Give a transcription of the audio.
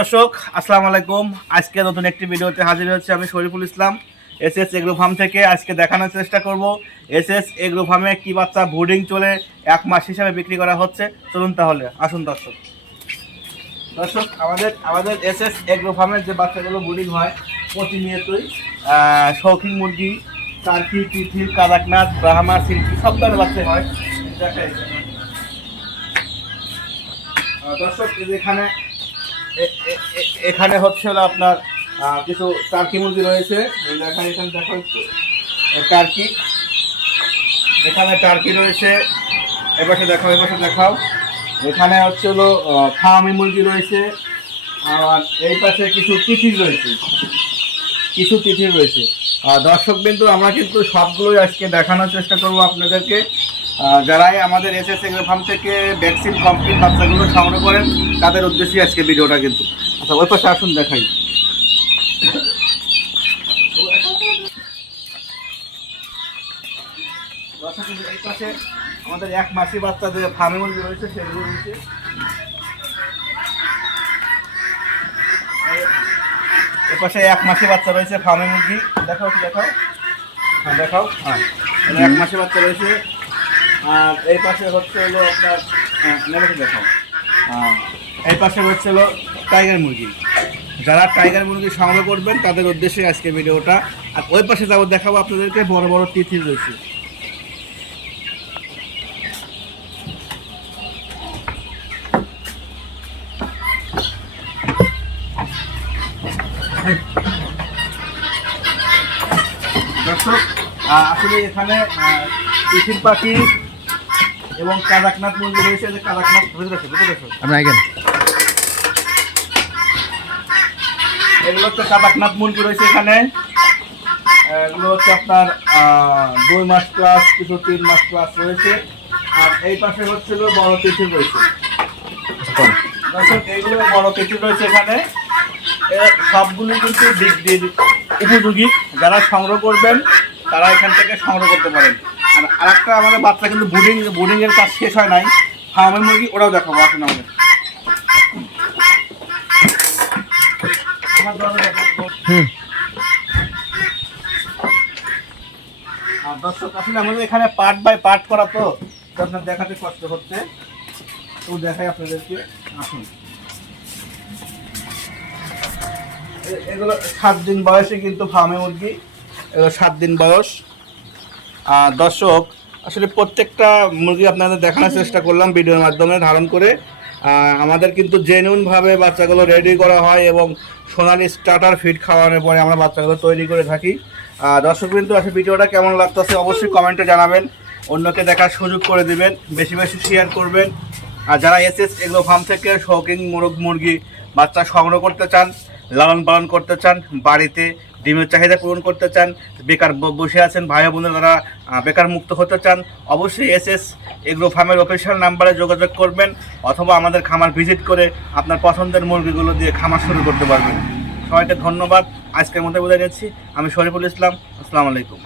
দর্শক, আসসালামু আলাইকুম। আজকে নতুন একটি ভিডিওতে হাজির হচ্ছে আমি Shariful Islam S S agro farm থেকে আজকে দেখানোর চেষ্টা করব। এস এস এগ্রো ফার্মে কি বাচ্চা বোর্ডিং চলে এক মাস হিসাবে বিক্রি করা হচ্ছে? চলুন তাহলে, আসুন দর্শক। দর্শক, আমাদের আমাদের এস এস এগ্রো ফার্মের যে বাচ্চাগুলো বোর্ডিং হয়, প্রতিনিয়তই শৌখিন মুরগি, টার্কি তিথির কাদাকনাথ, ব্রাহ্মা, সিল্কি, সব ধরনের বাচ্চা হয়। দর্শক এখানে এখানে হচ্ছে হলো আপনার কিছু টার্কি মুরগি রয়েছে। এই দেখেন এখানে দেখো টার্কি এখানে টার্কি রয়েছে। এপাশে দেখাও এপাশে দেখাও। এখানে হচ্ছে হলো ফার্মি মুরগি রয়েছে। আর এই পাশে কিছু তিথির রয়েছে। কিছু তিথি রয়েছে। দর্শক বিন্দু আমরা কিন্তু সবগুলোই আজকে দেখানোর চেষ্টা করব আপনাদেরকে। যারাই আমাদের এস এস ফার্ম থেকে ভ্যাকসিন কমপ্লিট বাচ্চাগুলো সংগ্রহ করেন, তাদের উদ্দেশ্যে আজকে ভিডিওটা কিন্তু। আচ্ছা ওই পাশে আসুন, দেখাই। পাশে আমাদের এক মাসি বাচ্চা যে ফার্মে মুরগি রয়েছে, সেগুলো রয়েছে। এ পাশে এক মাসে বাচ্চা রয়েছে ফার্মে মুরগি। দেখাও দেখাও। হ্যাঁ দেখাও। হ্যাঁ এক মাসে বাচ্চা রয়েছে। আর এই পাশে হচ্ছে হলো আপনার হ্যাঁ দেখাও আহ, এই পাশে হচ্ছে হলো টাইগার মুরগি। যারা টাইগার মুরগি সংগ্রহ করবেন তাদের উদ্দেশ্যে আজকে ভিডিওটা। আর ওই পাশে যাব দেখাবো আপনাদেরকে বড় বড় তিথি রয়েছে। দর্শক আসলে এখানে পাখি এবং কাদাকনাথ মন্দির রয়েছে যে কাদাকনাথ বুঝতে পারছ বুঝতে পারছ আপনি আগে এগুলো হচ্ছে কাদাকনাথ মুরগি রয়েছে এখানে। এগুলো হচ্ছে আপনার দুই মাস ক্লাস কিছু তিন মাস ক্লাস রয়েছে। আর এই পাশে হচ্ছিল বড় তিথি রয়েছে। দর্শক এইগুলো বড় তিথি রয়েছে এখানে। সবগুলো কিন্তু উপযোগী। যারা সংগ্রহ করবেন তারা এখান থেকে সংগ্রহ করতে পারেন। আর আরেকটা আমাদের বাচ্চা কিন্তু বোর্ডিং বোর্ডিংয়ের কাজ শেষ হয় নাই। ফার্মের মুরগি ওরাও দেখাবো আসুন আমাদের। দর্শক আসলে আমাদের এখানে পার্ট বাই পার্ট করা তো তো আপনার দেখাতে কষ্ট হচ্ছে। তো দেখাই আপনাদেরকে আসুন। এগুলো সাত দিন বয়সে কিন্তু ফার্মে মুরগি এগুলো সাত দিন বয়স। আর দর্শক, আসলে প্রত্যেকটা মুরগি আপনাদের দেখানোর চেষ্টা করলাম ভিডিওর মাধ্যমে ধারণ করে। আমাদের কিন্তু জেনুইনভাবে বাচ্চাগুলো রেডি করা হয় এবং সোনালি স্টার্টার ফিড খাওয়ানোর পরে আমরা বাচ্চাগুলো তৈরি করে থাকি। দর্শক কিন্তু আসলে ভিডিওটা কেমন লাগতেছে অবশ্যই কমেন্টে জানাবেন। অন্যকে দেখার সুযোগ করে দিবেন, বেশি বেশি শেয়ার করবেন। আর যারা এস এস এগুলো ফার্ম থেকে শৌকিং মুরগ মুরগি বাচ্চা সংগ্রহ করতে চান, লালন পালন করতে চান, বাড়িতে ডিমের চাহিদা পূরণ করতে চান, বেকার বসে আছেন, ভাই বোনেরা তারা বেকার মুক্ত হতে চান, অবশ্যই এস এস এগ্রো ফার্মের অফিসিয়াল নাম্বারে যোগাযোগ করবেন অথবা আমাদের খামার ভিজিট করে আপনার পছন্দের মুরগিগুলো দিয়ে খামার শুরু করতে পারবেন। সবাইকে ধন্যবাদ, আজকের মধ্যে বোঝা গেছি আমি শরীফুল ইসলাম, আসসালামু আলাইকুম।